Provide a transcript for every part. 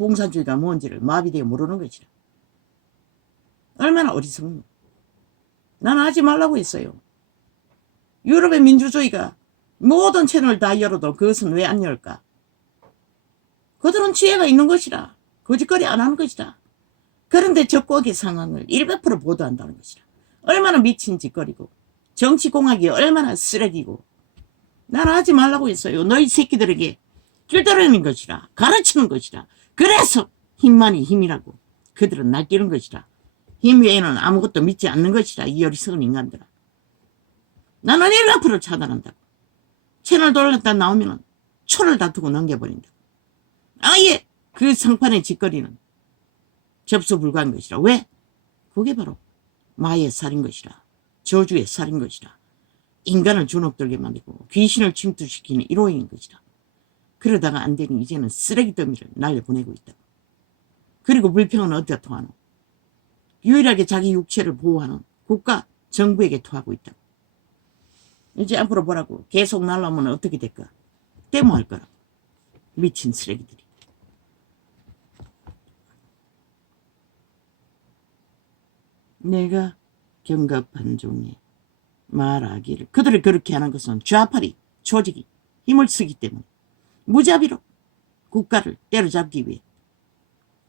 공산주의가 뭔지를 마비되어 모르는 것이라. 얼마나 어리석은. 나는 하지 말라고 했어요. 유럽의 민주주의가 모든 채널을 다 열어도 그것은 왜 안 열까? 그들은 지혜가 있는 것이라. 거짓거리 안 하는 것이라. 그런데 적국의 상황을 100% 보도한다는 것이라. 얼마나 미친 짓거리고 정치공학이 얼마나 쓰레기고. 나는 하지 말라고 했어요. 너희 새끼들에게 길들이는 것이라. 가르치는 것이라. 그래서 힘만이 힘이라고. 그들은 낚이는 것이라. 힘 외에는 아무것도 믿지 않는 것이라. 이 어리석은 인간들아. 나는 100% 차단한다고. 채널 돌렸다 나오면 초를 다투고 넘겨버린다고. 아예 그 상판의 짓거리는 접수 불가한 것이라. 왜? 그게 바로 마의 살인 것이라. 저주의 살인 것이라. 인간을 주눅들게 만들고 귀신을 침투시키는 1호인 것이라. 그러다가 안 되니 이제는 쓰레기 더미를 날려보내고 있다고. 그리고 불평은 어디다 토하노? 유일하게 자기 육체를 보호하는 국가 정부에게 토하고 있다고. 이제 앞으로 보라고. 계속 날라오면 어떻게 될까? 데모할 거라고. 미친 쓰레기들이. 내가 경각한 종에 말하기를. 그들을 그렇게 하는 것은 좌파리 조직이 힘을 쓰기 때문에 무자비로 국가를 때려잡기 위해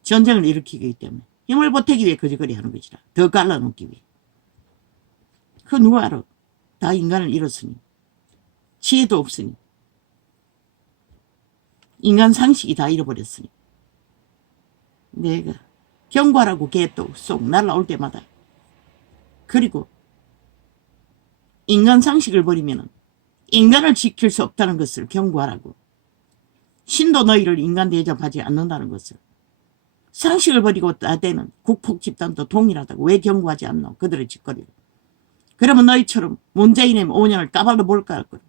전쟁을 일으키기 때문에 힘을 보태기 위해 거짓거리 하는 것이라. 더 갈라놓기 위해. 그 누가 알아? 다 인간을 잃었으니 지혜도 없으니 인간 상식이 다 잃어버렸으니 내가 경고하라고 개또 쏙 날라올 때마다. 그리고 인간 상식을 버리면 인간을 지킬 수 없다는 것을 경고하라고. 신도 너희를 인간 대접하지 않는다는 것을. 상식을 버리고 나대는 국폭 집단도 동일하다고. 왜 경고하지 않노? 그들의 짓거리를. 그러면 너희처럼 문재인의 5년을 까발로 볼까 할 거라.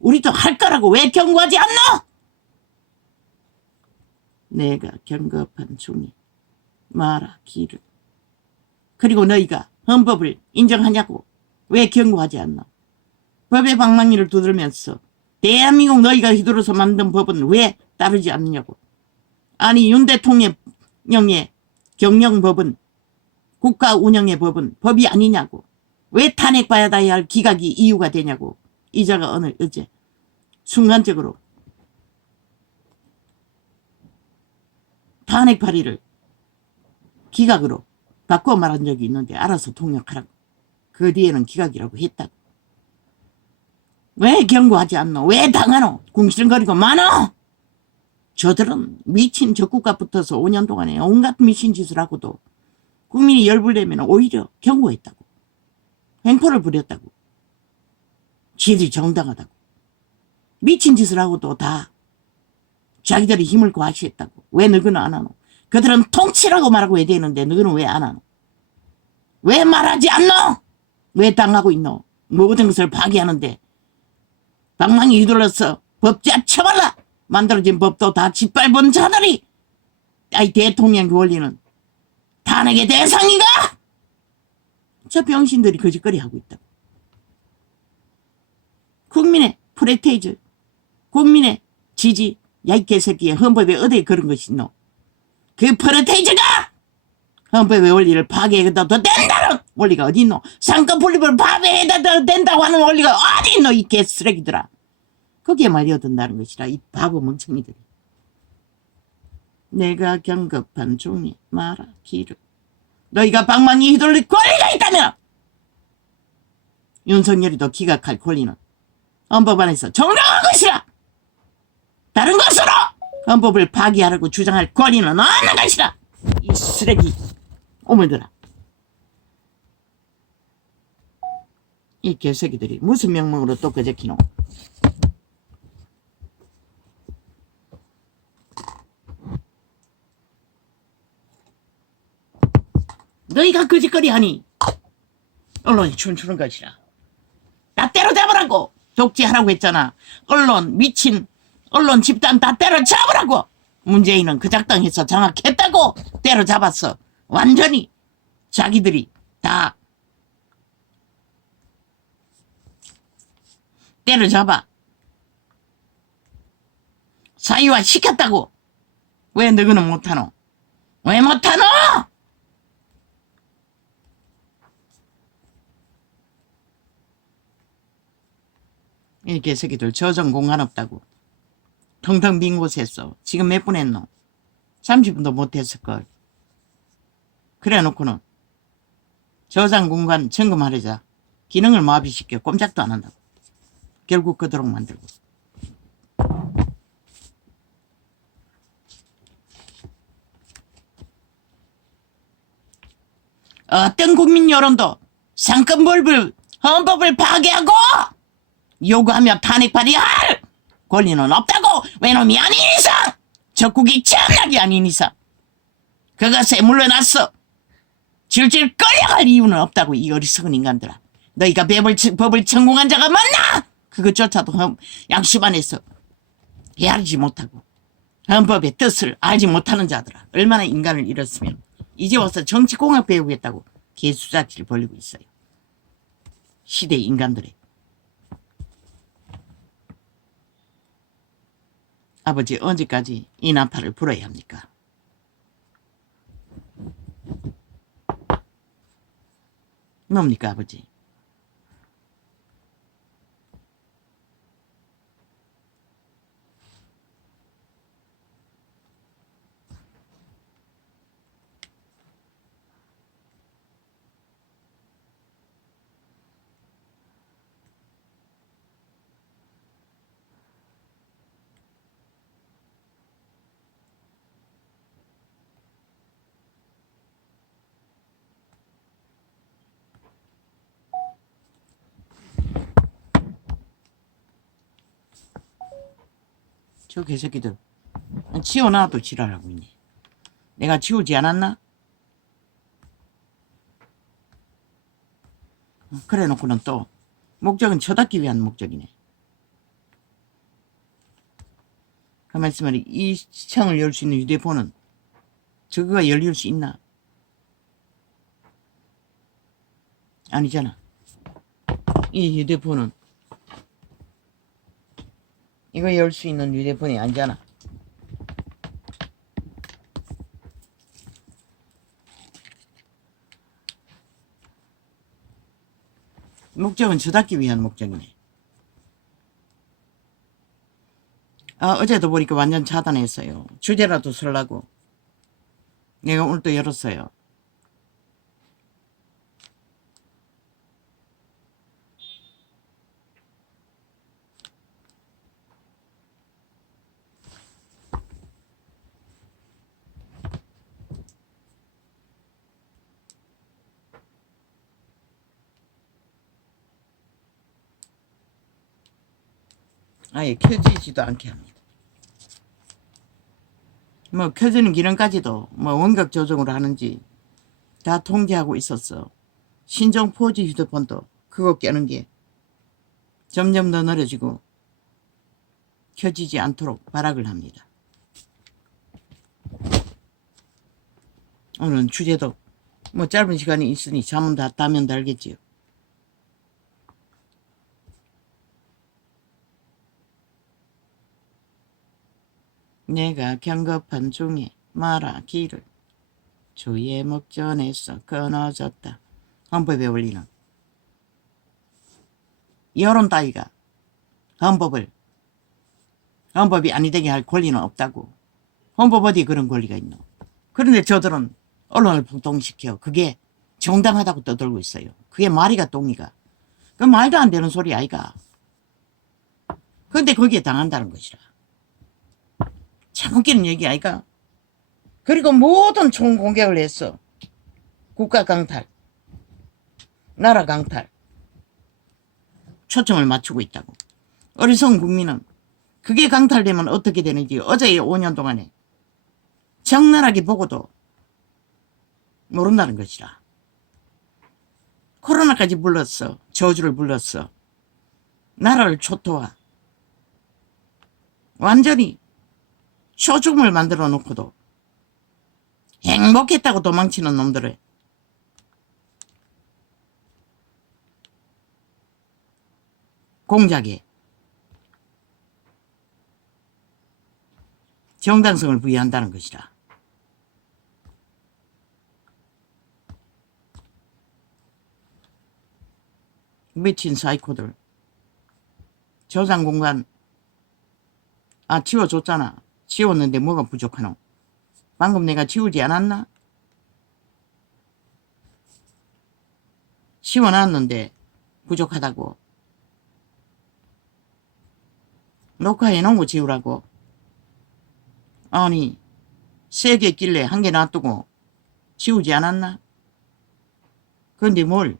우리도 할 거라고. 왜 경고하지 않노? 내가 경급한 중에 말하기를. 그리고 너희가 헌법을 인정하냐고. 왜 경고하지 않나? 법의 방망이를 두들면서 대한민국 너희가 휘둘러서 만든 법은 왜 따르지 않느냐고. 아니 윤 대통령의 경영법은 국가 운영의 법은 법이 아니냐고. 왜 탄핵받아야 할 기각이 이유가 되냐고. 이자가 어제 순간적으로 탄핵 발의를 기각으로 바꿔 말한 적이 있는데 알아서 통역하라고. 그 뒤에는 기각이라고 했다고. 왜 경고하지 않노? 왜 당하노? 궁시렁거리고 마노? 저들은 미친 적국과 붙어서 5년 동안에 온갖 미친 짓을 하고도 국민이 열불내면 오히려 경고했다고. 횡포를 부렸다고. 지들이 정당하다고. 미친 짓을 하고도 다 자기들이 힘을 과시했다고. 왜 너희는 안 하노? 그들은 통치라고 말하고 해야 되는데 너희는 왜 안 하노? 왜 말하지 않노? 왜 당하고 있노? 모든 것을 파기하는데 방망이 휘둘러서 법자 처벌라 만들어진 법도 다 짓밟은 자들이 아이 대통령 권리는 탄핵의 대상인가? 저 병신들이 거짓거리 하고 있다고. 국민의 프레테이즈, 국민의 지지, 야 이 개새끼야 헌법에 어디에 그런 것이 있노? 그 프레테이즈가 헌법의 원리를 파괴해도 된다는 원리가 어디 있노? 상권 분립을 파괴해도 된다고 하는 원리가 어디 있노? 이 개쓰레기들아. 거기에 말려든다는 것이라. 이 바보 멍청이들이. 내가 경급한 중에 말하기를. 너희가 방망이 휘둘릴 권리가 있다면 윤석열이도 기각할 권리는 헌법 안에서 정당한 것이라. 다른 것으로 헌법을 파기하라고 주장할 권리는 없는 것이라. 이 쓰레기 오물들아. 이 개새끼들이 무슨 명목으로 또 거제키노? 너희가 거짓거리 하니 언론이 춤추는 것이라. 다 때려잡으라고. 독재하라고 했잖아. 언론 미친 언론 집단 다 때려잡으라고. 문재인은 그 작당해서 장악했다고. 때려잡았어. 완전히 자기들이 다 때려잡아 사유화 시켰다고. 왜 너희는 못하노? 왜 못하노? 이 개새끼들 저전 공간 없다고. 텅텅 빈 곳에서 지금 몇 분 했노? 30분도 못했을걸. 그래 놓고는 저장 공간 점검하려자 기능을 마비시켜 꼼짝도 안 한다고. 결국 그토록 만들고. 어떤 국민 여론도 상권불불 헌법을 파괴하고 요구하며 탄핵 발의할 권리는 없다고. 외놈이 아닌 이상, 적국이 참락이 아닌 이상 그것에 물러났어 질질 끌려갈 이유는 없다고. 이 어리석은 인간들아, 너희가 법을 전공한 자가 맞나? 그것조차도 양심 안에서 헤아리지 못하고 헌법의 뜻을 알지 못하는 자들아, 얼마나 인간을 잃었으면 이제 와서 정치공학 배우겠다고 개수작질을 벌리고 있어요. 시대 인간들의. 아버지, 언제까지 이 나팔을 불어야 합니까? 뭡니까 아버지? 저 개새끼들 치워놔도 지랄하고 있네. 내가 치우지 않았나? 그래 놓고는 또 목적은 쳐닫기 위한 목적이네. 가만히 있으면 이 창을 열 수 있는 휴대폰은 저거가 열릴 수 있나? 아니잖아. 이 휴대폰은 이거 열 수 있는 휴대폰이 아니잖아. 목적은 쳐닫기 위한 목적이네. 어제도 보니까 완전 차단했어요. 주제라도 설라고. 내가 오늘 또 열었어요. 아예 켜지지도 않게 합니다. 뭐 켜지는 기능까지도 뭐 원격 조정으로 하는지 다 통제하고 있었어. 신종 4G 휴대폰도 그거 깨는 게 점점 더 늘어지고 켜지지 않도록 발악을 합니다. 오늘은 주제도 뭐 짧은 시간이 있으니 잠은 다 따면 달겠지요. 내가 경겁한 중에 말하기를 주의 목전에서 끊어졌다. 헌법에 올리는 여론 따위가 헌법이 아니 되게 할 권리는 없다고. 헌법 어디에 그런 권리가 있노? 그런데 저들은 언론을 폭동시켜 그게 정당하다고 떠들고 있어요. 그게 말이가 똥이가. 그 말도 안 되는 소리 아이가. 근데 거기에 당한다는 것이라. 참 웃기는 얘기 아이가. 그리고 모든 총공격을 했어. 국가 강탈, 나라 강탈, 초점을 맞추고 있다고. 어리석은 국민은 그게 강탈되면 어떻게 되는지 어제의 5년 동안에 적나라하게 보고도 모른다는 것이라. 코로나까지 불렀어. 저주를 불렀어. 나라를 초토화. 완전히 초죽음을 만들어 놓고도 행복했다고 도망치는 놈들을 공작에 정당성을 부여한다는 것이라. 미친 사이코들. 저장 공간 지워줬잖아. 지웠는데 뭐가 부족하노? 방금 내가 지우지 않았나? 지워놨는데 부족하다고. 녹화해놓은 거 지우라고. 아니 3개 있길래 1개 놔두고 지우지 않았나? 근데 뭘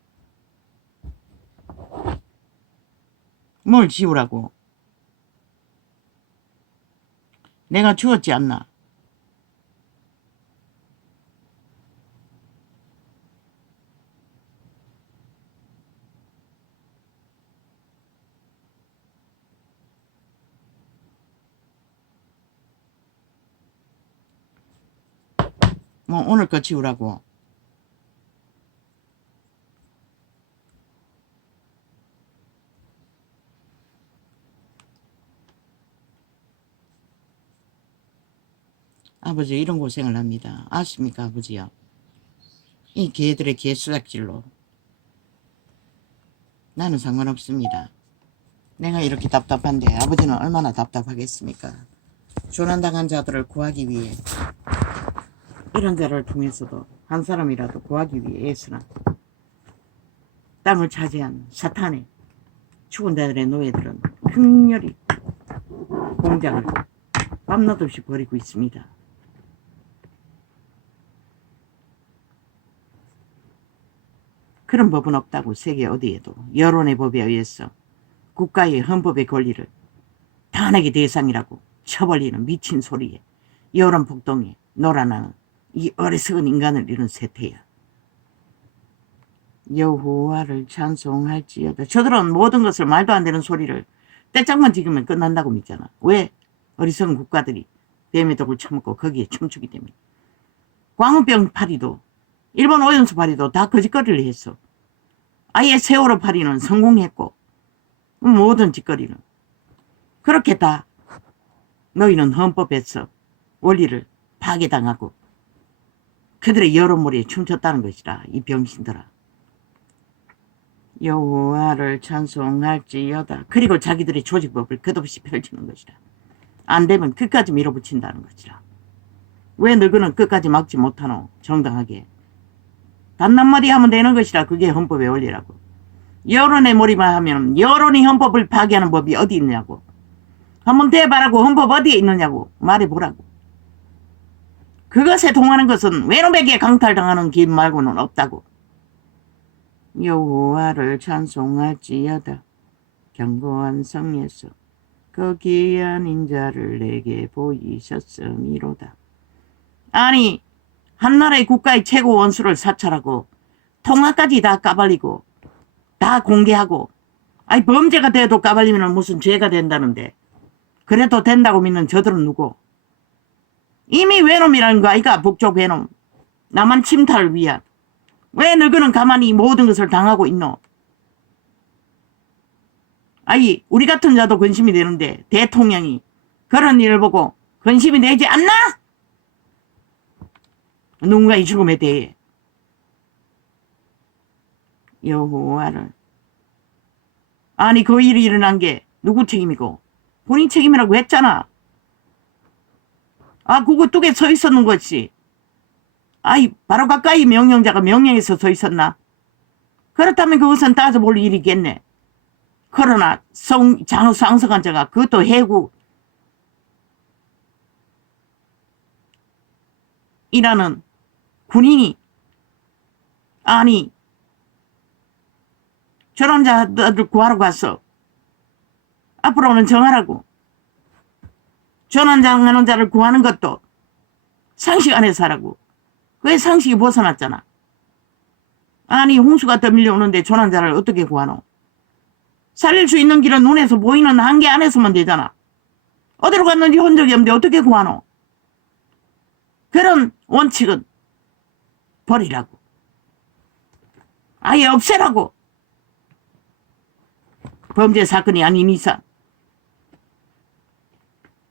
지우라고. 내가 지웠지 않나? 뭐 오늘 거 지우라고. 아버지 이런 고생을 합니다. 아십니까 아버지요? 이 개들의 개수작질로. 나는 상관없습니다. 내가 이렇게 답답한데 아버지는 얼마나 답답하겠습니까? 조난당한 자들을 구하기 위해 이런 자를 통해서도 한 사람이라도 구하기 위해 애쓰나 땅을 차지한 사탄의 죽은 자들의 노예들은 극렬히 공작을 밤낮 없이 벌이고 있습니다. 그런 법은 없다고. 세계 어디에도 여론의 법에 의해서 국가의 헌법의 권리를 탄핵의 대상이라고 쳐벌리는 미친 소리에 여론 폭동에 놀아나는 이 어리석은 인간을 이룬 세태야. 여호와를 찬송할지어다. 저들은 모든 것을 말도 안 되는 소리를 떼짝만 지으면 끝난다고 믿잖아. 왜? 어리석은 국가들이 뱀의 독을 처먹고 거기에 춤추기 때문에. 광우병 파리도 일본 오염수 파리도 다 거짓거리를 했어. 아예 세월호 파리는 성공했고 모든 짓거리는. 그렇게 다 너희는 헌법에서 원리를 파괴당하고 그들의 여론몰이에 춤췄다는 것이라. 이 병신들아. 여호와를 찬송할지어다. 그리고 자기들의 조직법을 끝없이 펼치는 것이라. 안 되면 끝까지 밀어붙인다는 것이라. 왜 너희는 끝까지 막지 못하노? 정당하게. 단 한마디 하면 되는 것이라. 그게 헌법의 원리라고. 여론에 몰입만 하면 여론이 헌법을 파괴하는 법이 어디 있냐고. 한번 대봐라고. 헌법 어디에 있느냐고 말해보라고. 그것에 동하는 것은 외놈에게 강탈당하는 길 말고는 없다고. 여호와를 찬송할지어다. 견고한 성에서 그 귀한 인자를 내게 보이셨음이로다. 아니 한나라의 국가의 최고 원수를 사찰하고 통화까지 다 까발리고 다 공개하고. 아니 범죄가 돼도 까발리면 무슨 죄가 된다는데 그래도 된다고 믿는 저들은 누구? 이미 외놈이라는 거 아이가. 북쪽 외놈. 남한 침탈을 위한. 왜 너희는 가만히 모든 것을 당하고 있노? 아이 우리 같은 자도 근심이 되는데 대통령이 그런 일을 보고 근심이 되지 않나? 누군가의 죽음에 대해. 여호와를. 아니 그 일이 일어난 게 누구 책임이고? 본인 책임이라고 했잖아. 그거 뚝에 서 있었는 것이. 아이 바로 가까이 명령자가 명령해서 서 있었나? 그렇다면 그것은 따져볼 일이겠네. 그러나 상석한 자가 그것도 해구 이라는 군인이 아니 저런 자들 구하러 가서 앞으로는 정하라고. 전환장하는 자를 구하는 것도 상식 안에서 하라고. 그게 상식이 벗어났잖아. 아니 홍수가 더 밀려오는데 전환자를 어떻게 구하노? 살릴 수 있는 길은 눈에서 보이는 한계 안에서만 되잖아. 어디로 갔는지 흔적이 없는데 어떻게 구하노? 그런 원칙은 버리라고. 아예 없애라고. 범죄 사건이 아닌 이상.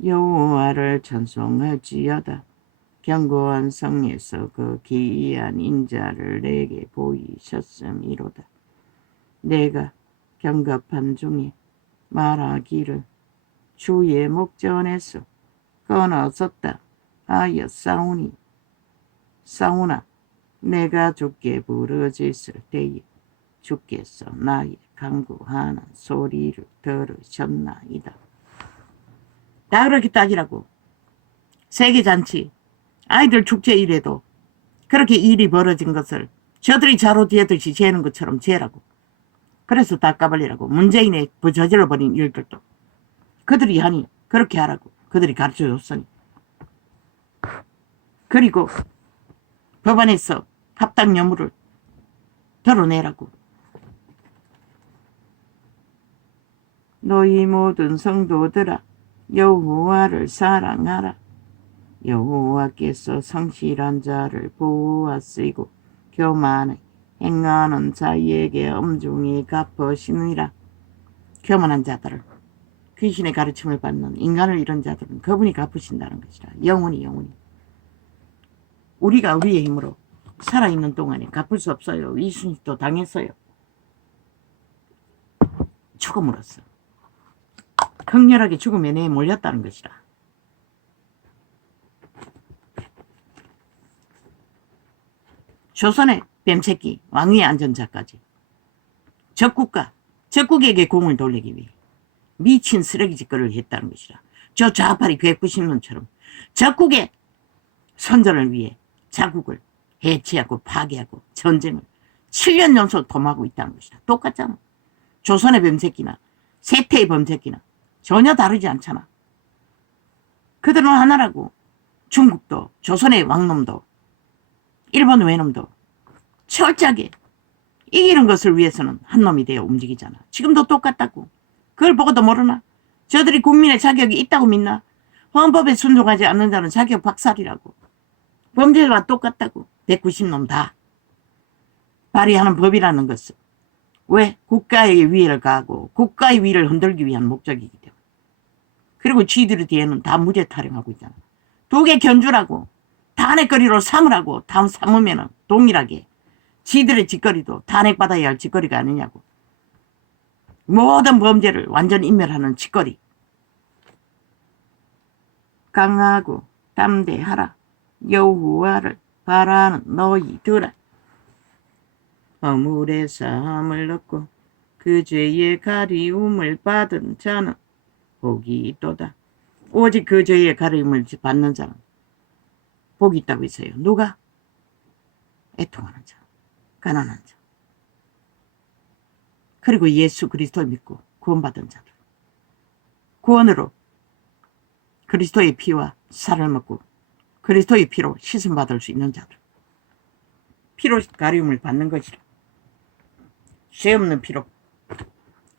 여호와를 찬송할지어다. 견고한 성에서 그 기이한 인자를 내게 보이셨음이로다. 내가 경겁한 중에 말하기를 주의 목전에서 끊어섰다 하여 싸우나 내가 주께 부르짖을 때에 주께서 나의 간구하는 소리를 들으셨나이다. 다 그렇게 따지라고. 세계잔치 아이들 축제 이래도 그렇게 일이 벌어진 것을 저들이 자로 재듯이 재는 것처럼 재라고. 그래서 다 까발리라고. 문재인의 저질러버린 일들도 그들이 하니 그렇게 하라고. 그들이 가르쳐줬으니. 그리고 법안에서 합당 여부를 드러내라고. 너희 모든 성도들아 여호와를 사랑하라. 여호와께서 성실한 자를 보호하시고 교만에 행하는 자에게 엄중히 갚으시느니라. 교만한 자들을, 귀신의 가르침을 받는 인간을 잃은 자들은 그분이 갚으신다는 것이라. 영원히. 우리가 우리의 힘으로 살아있는 동안에 갚을 수 없어요. 이순신도 당했어요. 죽음으로써 극렬하게 죽음에 내에 몰렸다는 것이라. 조선의 뱀새끼 왕위에 앉은 자까지 적국에게 공을 돌리기 위해 미친 쓰레기 짓거리를 했다는 것이라. 저 좌파리 190년처럼 적국의 선전을 위해 자국을 해체하고 파괴하고 전쟁을 7년 연속 도모하고 있다는 것이다. 똑같잖아. 조선의 범새끼나 세태의 범새끼나 전혀 다르지 않잖아. 그들은 하나라고. 중국도 조선의 왕놈도 일본 외놈도 철저하게 이기는 것을 위해서는 한 놈이 되어 움직이잖아. 지금도 똑같다고. 그걸 보고도 모르나? 저들이 국민의 자격이 있다고 믿나? 헌법에 순종하지 않는 자는 자격 박살이라고. 범죄와 똑같다고. 190놈 다. 발의하는 법이라는 것은 왜? 국가의 위해를 가하고 국가의 위를 흔들기 위한 목적이기 때문에. 그리고 쥐들의 뒤에는 다 무죄 타령하고 있잖아. 두 개 견주라고. 탄핵거리로 삼으라고. 다음 삼으면 동일하게 쥐들의 짓거리도 탄핵받아야 할 짓거리가 아니냐고. 모든 범죄를 완전 인멸하는 짓거리. 강하고 담대하라. 여호와를 바라는 너희들아. 허물의 사함을 얻고 그 죄의 가리움을 받은 자는 복이 있도다. 오직 그 죄의 가리움을 받는 자는 복이 있다고 했어요. 누가? 애통하는 자, 가난한 자, 그리고 예수 그리스도 믿고 구원받은 자들. 구원으로 그리스도의 피와 살을 먹고 그리스도의 피로 씻음받을 수 있는 자들. 피로 가리움을 받는 것이라. 죄 없는 피로.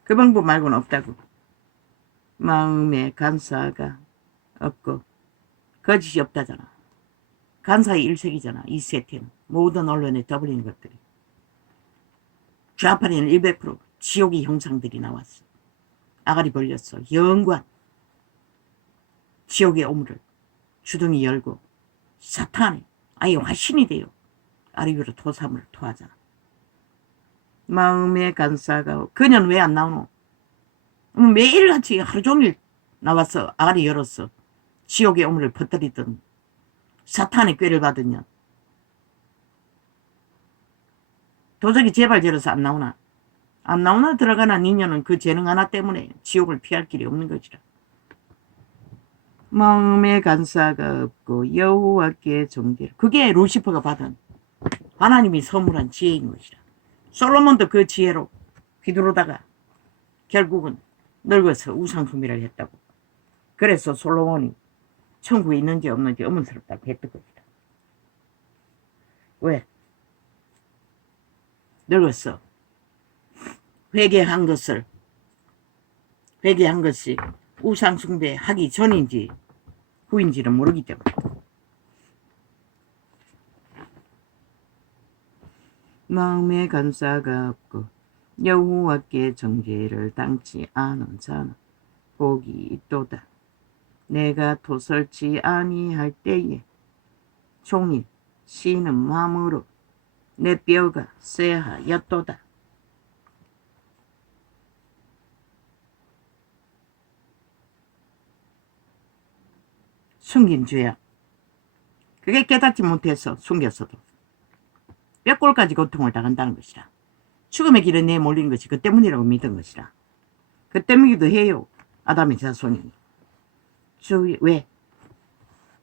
그 방법 말고는 없다고. 마음에 간사가 없고 거짓이 없다잖아. 간사의 일색이잖아. 이 세태는. 모든 언론에 떠버리는 것들이. 좌파리는 100% 지옥의 형상들이 나왔어. 아가리 벌렸어. 영관. 지옥의 오물을 주둥이 열고 사탄이 아예 화신이 돼요. 아래 위로 토사물을 토하잖아. 마음의 간사가 그녀는 왜 안 나오노? 매일같이 하루 종일 나와서 아가리 열었어. 지옥의 오물을 퍼뜨리던 사탄의 꾀를 받은 년. 도저히 제발 저러서 안 나오나? 안 나오나 들어가나 니녀는 그 재능 하나 때문에 지옥을 피할 길이 없는 것이라. 마음의 간사가 없고 여호와께 정죄를. 그게 루시퍼가 받은 하나님이 선물한 지혜인 것이라. 솔로몬도 그 지혜로 휘두르다가 결국은 늙어서 우상숭배를 했다고. 그래서 솔로몬이 천국에 있는지 없는지 의문스럽다고 했던 것이다. 왜? 늙었어. 회개한 것이 우상숭배 하기 전인지 후인지는 모르기 때문에. 마음에 간사가 없고 여호와께 정죄를 당치 않은 자는 복이 있도다. 내가 토설지 아니할 때에 종일 쉬는 마음으로 내 뼈가 쇠하였도다. 숨긴 죄야. 그게 깨닫지 못해서 숨겼어도 뼈골까지 고통을 당한다는 것이라. 죽음의 길에 내몰린 것이 그 때문이라고 믿은 것이라. 그 때문이기도 해요. 아담의 자손이. 왜?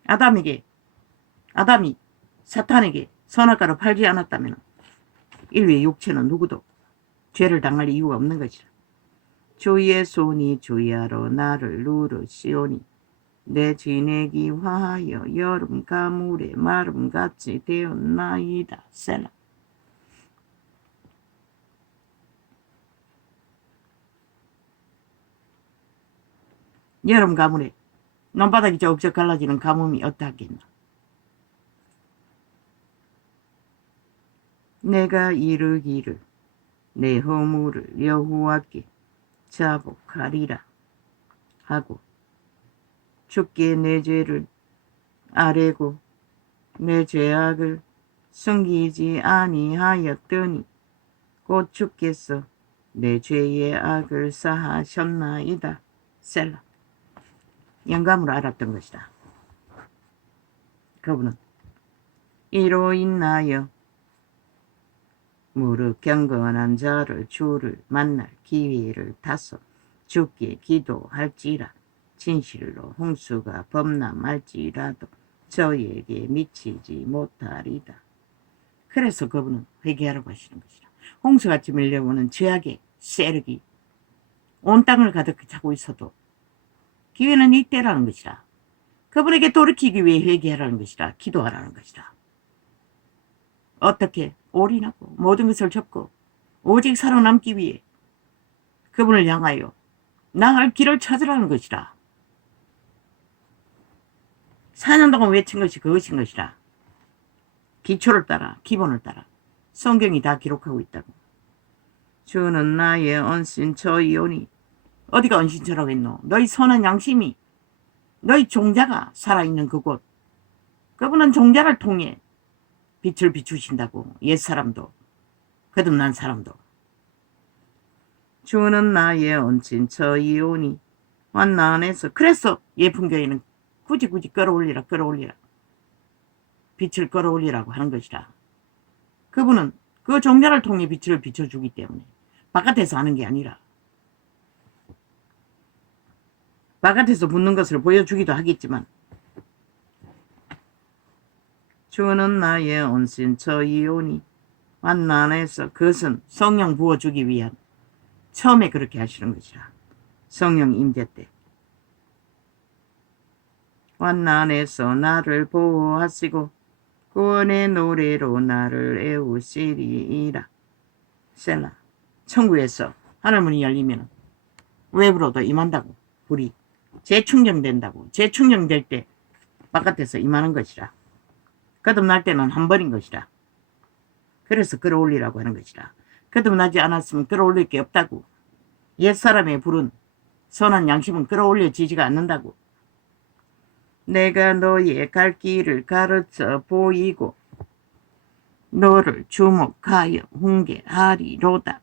아담이 사탄에게 선악과를 팔지 않았다면 인류의 육체는 누구도 죄를 당할 이유가 없는 것이라. 주의 손이 주야로 나를 누르시오니 내 진액이 화하여 여름 가물의 마름같이 되었나이다. 셀라. 여름 가물에 논바닥이 저옥적 갈라지는 가뭄이 어떠하겠나. 내가 이르기를 내 허물을 여호와께 자복하리라 하고 주께 내 죄를 아뢰고 내 죄악을 숨기지 아니하였더니 곧 주께서 내 죄의 악을 사하셨나이다. 셀라. 영감으로 알았던 것이다. 그분은 이로 인하여 무릇 경건한 자를 주를 만날 기회를 타서 주께 기도할지라. 진실로 홍수가 범람할지라도 저에게 미치지 못하리다. 그래서 그분은 회개하라고 하시는 것이라. 홍수같이 밀려오는 죄악의 세력이 온 땅을 가득 차고 있어도 기회는 이때라는 것이라. 그분에게 돌이키기 위해 회개하라는 것이라. 기도하라는 것이라. 어떻게? 올인하고 모든 것을 접고 오직 살아남기 위해 그분을 향하여 나갈 길을 찾으라는 것이라. 4년 동안 외친 것이 그것인 것이라. 기초를 따라 기본을 따라 성경이 다 기록하고 있다고. 주는 나의 언신처이오니. 어디가 언신처라고 했노? 너희 선한 양심이 너희 종자가 살아있는 그곳. 그분은 종자를 통해 빛을 비추신다고. 옛사람도 거듭난 사람도. 주는 나의 언신처이오니 완난해서. 그래서 예쁜교회는 굳이 끌어올리라. 빛을 끌어올리라고 하는 것이라. 그분은 그 종자를 통해 빛을 비춰주기 때문에 바깥에서 하는 게 아니라 바깥에서 붙는 것을 보여주기도 하겠지만 주는 나의 온신처이오니 완난해서. 그것은 성령 부어주기 위한 처음에 그렇게 하시는 것이라. 성령 임재 때 완난해서 나를 보호하시고 구원의 노래로 나를 애우시리이라. 셀라. 천국에서 하늘문이 열리면 외부로도 임한다고. 불이 재충전된다고. 재충전될 때 바깥에서 임하는 것이라. 거듭날 때는 한 번인 것이라. 그래서 끌어올리라고 하는 것이라. 거듭나지 않았으면 끌어올릴 게 없다고. 옛사람의 불은 선한 양심은 끌어올려지지가 않는다고. 내가 너의 갈 길을 가르쳐 보이고 너를 주목하여 훈계하리로다.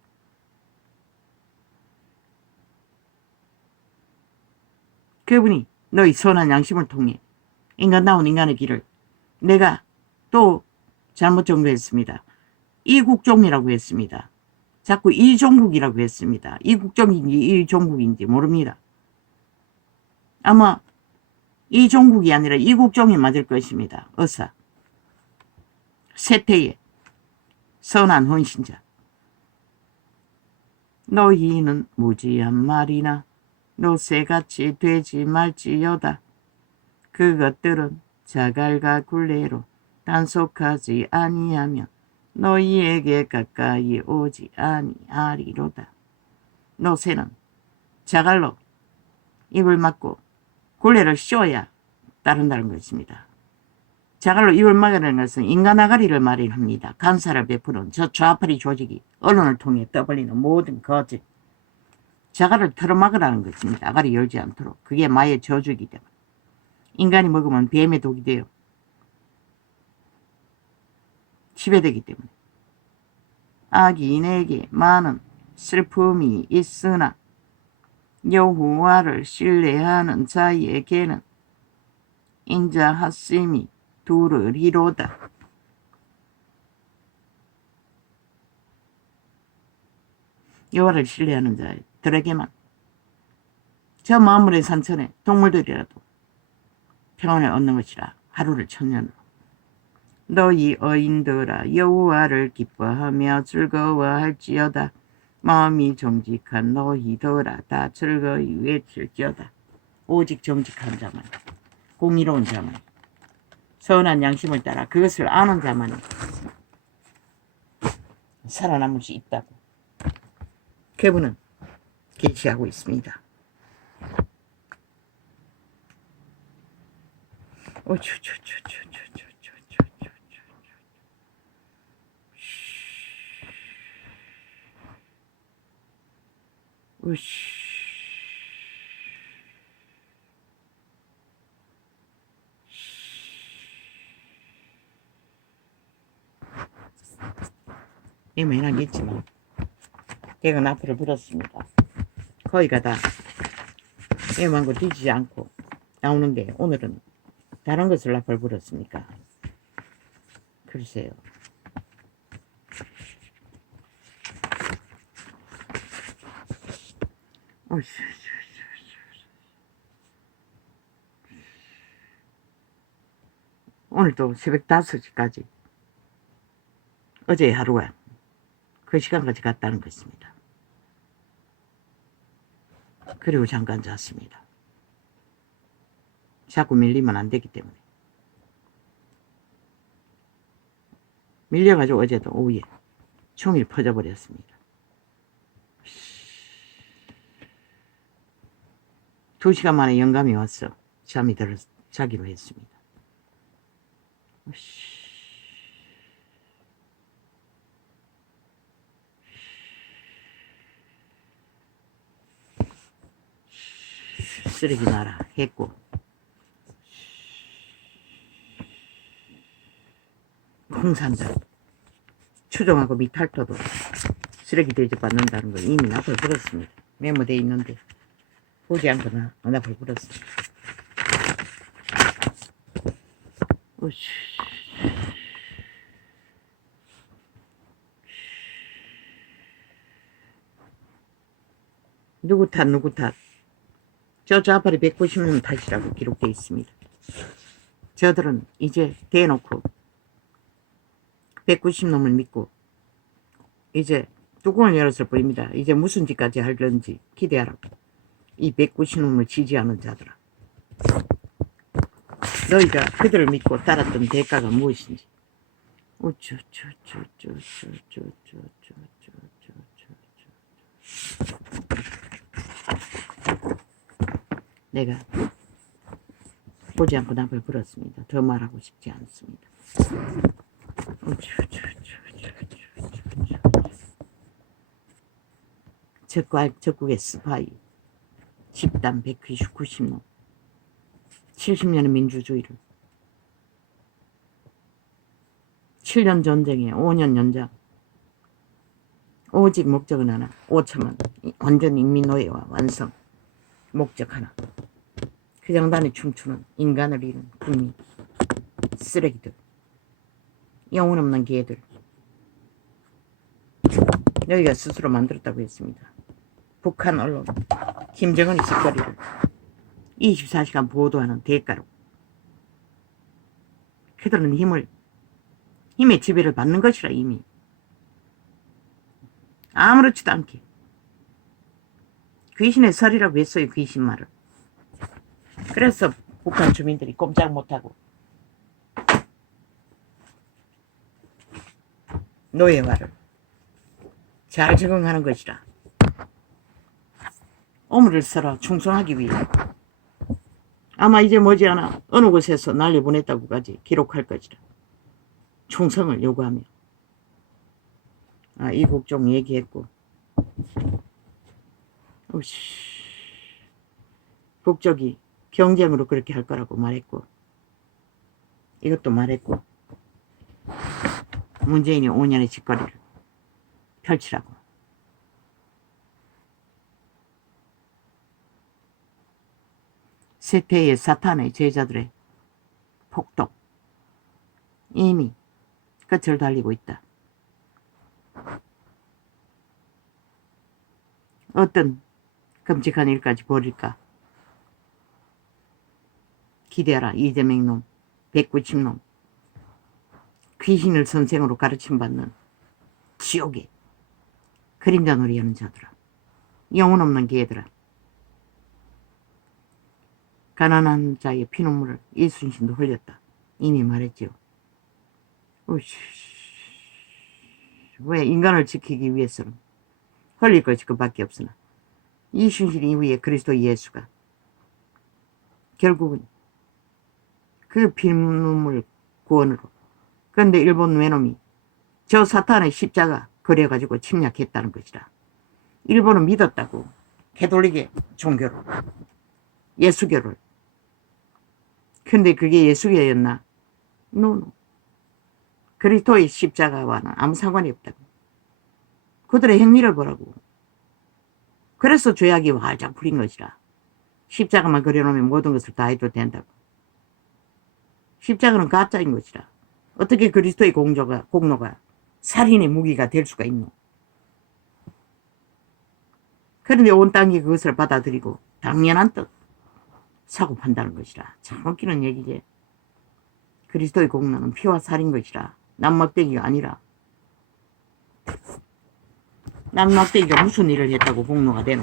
그분이 너희 선한 양심을 통해 인간다운 인간의 길을. 내가 또 잘못 정부했습니다. 이국종이라고 했습니다. 자꾸 이종국이라고 했습니다. 이국종인지 이종국인지 모릅니다. 아마 이종국이 아니라 이국종이 맞을 것입니다. 어사. 세태의 선한 헌신자. 너희는 무지한 말이나 노새같이 되지 말지어다. 그것들은 자갈과 굴레로 단속하지 아니하면 너희에게 가까이 오지 아니하리로다. 노새는 자갈로 입을 막고 굴레를 씌워야 따른다는 것입니다. 자갈로 입을 막으라는 것은 인간 아가리를 말합니다. 간사를 베푸는 저 좌파리 조직이 언론을 통해 떠벌리는 모든 거짓. 자갈을 틀어막으라는 것입니다. 아가리 열지 않도록. 그게 마의 저주이기 때문에. 인간이 먹으면 뱀의 독이 돼요. 지배되기 때문에. 악인에게 많은 슬픔이 있으나 여호와를 신뢰하는 자에게는 인자하심이 두르리로다. 여호와를 신뢰하는 자들에게만 저 만물의 산천에 동물들이라도 평안을 얻는 것이라. 하루를 천년으로. 너희 어인들아 여호와를 기뻐하며 즐거워할지어다. 마음이 정직한 너희들아 다 즐거이 외칠지어다. 오직 정직한 자만, 공의로운 자만, 선한 양심을 따라 그것을 아는 자만이 살아남을 수 있다고 그분은 계시하고 있습니다. 애매하겠지만 걔가 나풀을 불었습니다. 거기가 다 애매한 거 뒤지지 않고 나오는데 오늘은 다른 것을 나풀 불었습니까? 글쎄요. 오늘도 새벽 5시까지 어제 하루가 그 시간까지 갔다는 것입니다. 그리고 잠깐 잤습니다. 자꾸 밀리면 안 되기 때문에. 밀려가지고 어제도 오후에 종일 퍼져버렸습니다. 2시간 만에 영감이 왔어. 잠이 들어 자기로 했습니다. 쓰레기 놔라 했고 홍산들 추종하고 미탈토도 쓰레기 대접받는다는 걸 이미 납을 불었습니다. 메모되어 있는데 보지 않거나 납을 불었습니다. 누구 탓 저 좌팔이 190년 탓이라고 기록되어 있습니다. 저들은 이제 대놓고 190놈을 믿고 이제 뚜껑을 열었을 뿐입니다. 이제 무슨 짓까지 할런지 기대하라고. 이 190놈을 지지하는 자들아, 너희가 그들을 믿고 따랐던 대가가 무엇인지. 내가 보지 않고 납을 불었습니다. 더 말하고 싶지 않습니다. 적국의 스파이 집단 190놈 70년의 민주주의를 7년 전쟁에 5년 연장 오직 목적은 하나 5천만 완전 인민노예와 완성 목적 하나 그 장단에 춤추는 인간을 잃은 국민 쓰레기들 영혼 없는 개들 너희가 스스로 만들었다고 했습니다. 북한 언론 김정은이 짓거리를 24시간 보도하는 대가로 그들은 힘의 지배를 받는 것이라 이미 아무렇지도 않게 귀신의 설이라고 했어요. 귀신 말을. 그래서 북한 주민들이 꼼짝 못하고 노예화를 잘 적응하는 것이라. 오물을 썰어 충성하기 위해 아마 이제 머지않아 어느 곳에서 난리 보냈다고까지 기록할 것이라. 충성을 요구하며 이 국종 얘기했고 국적이 경쟁으로 그렇게 할 거라고 말했고, 이것도 말했고, 문재인이 5년의 직거리를 펼치라고. 세태의 사탄의 제자들의 폭독 이미 끝을 달리고 있다. 어떤 끔찍한 일까지 벌일까 기대하라. 이재명 놈, 190놈, 귀신을 선생으로 가르침받는 지옥의 그림자 놀이하는 자들아, 영혼 없는 개들아, 가난한 자의 피눈물을 이순신도 흘렸다. 이미 말했지요. 왜 인간을 지키기 위해서는 흘릴 것이 그밖에 없으나 이순신 이후에 그리스도 예수가 결국은 그 피눈물 구원으로, 그런데 일본 외놈이 저 사탄의 십자가 그려가지고 침략했다는 것이라. 일본은 믿었다고. 가톨릭의 종교를, 예수교를. 근데 그게 예수교였나? 노노. 그리스도의 십자가와는 아무 상관이 없다고. 그들의 행위를 보라고. 그래서 죄악이 활짝 풀린 것이라. 십자가만 그려놓으면 모든 것을 다 해도 된다고. 십자가는 가짜인 것이라. 어떻게 그리스도의 공로가 살인의 무기가 될 수가 있노? 그런데 온 땅이 그것을 받아들이고 당연한 뜻 사고 판다는 것이라. 참 웃기는 얘기지. 그리스도의 공로는 피와 살인 것이라. 남막대기가 아니라. 남막대기가 무슨 일을 했다고 공로가 되노?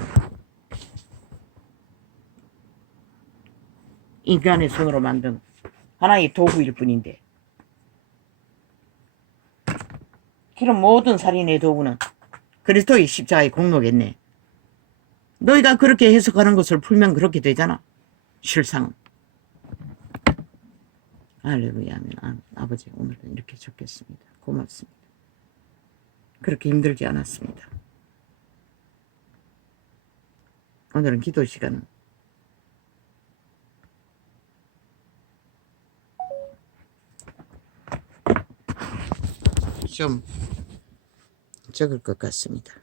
인간의 손으로 만든 하나의 도구일 뿐인데. 그럼 모든 살인의 도구는 그리스도의 십자가의 공로겠네. 너희가 그렇게 해석하는 것을 풀면 그렇게 되잖아. 실상은. 할렐루야. 아멘. 아버지, 오늘은 이렇게 적겠습니다. 고맙습니다. 그렇게 힘들지 않았습니다. 오늘은 기도 시간은 좀 적을 것 같습니다.